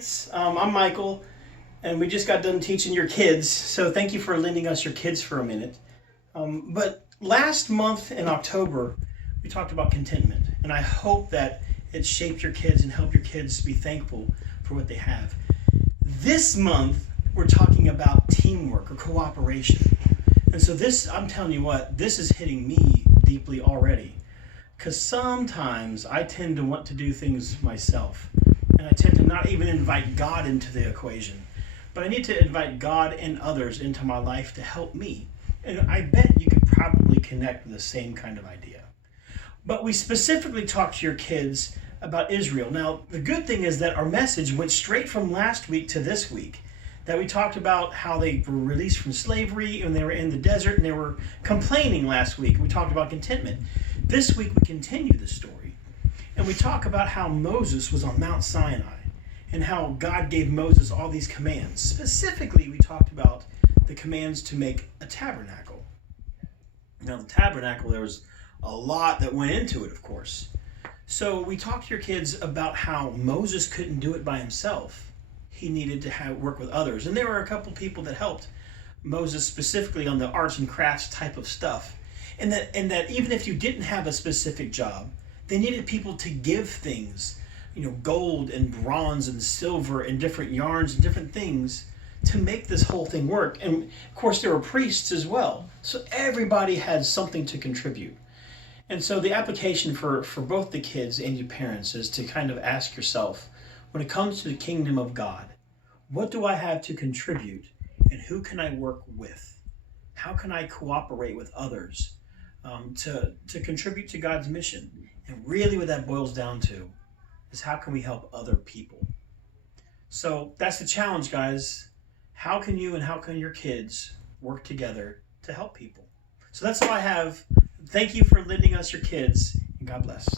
kids. I'm Michael, and we just got done teaching your kids, so thank you for lending us your kids for a minute. But last month in October, we talked about contentment, and I hope that it shaped your kids and helped your kids be thankful for what they have. This month, we're talking about teamwork or cooperation. And so this, I'm telling you what, this is hitting me deeply already. Because sometimes I tend to want to do things myself. And I tend to not even invite God into the equation. But I need to invite God and others into my life to help me. And I bet you could probably connect with the same kind of idea. But we specifically talked to your kids about Israel. Now, the good thing is that our message went straight from last week to this week. That we talked about how they were released from slavery and they were in the desert and they were complaining last week. We talked about contentment. This week we continue the story. And we talk about how Moses was on Mount Sinai and how God gave Moses all these commands. Specifically, we talked about the commands to make a tabernacle. Now, the tabernacle, there was a lot that went into it, of course. So we talked to your kids about how Moses couldn't do it by himself. He needed to work with others. And there were a couple people that helped Moses specifically on the arts and crafts type of stuff. And that even if you didn't have a specific job, they needed people to give things, gold and bronze and silver and different yarns and different things to make this whole thing work. And of course, there were priests as well. So everybody had something to contribute. And so the application for both the kids and you parents is to kind of ask yourself, when it comes to the kingdom of God, what do I have to contribute and who can I work with? How can I cooperate with others to contribute to God's mission? And really what that boils down to is how can we help other people? So that's the challenge, guys. How can you and how can your kids work together to help people? So that's all I have. Thank you for lending us your kids, and God bless.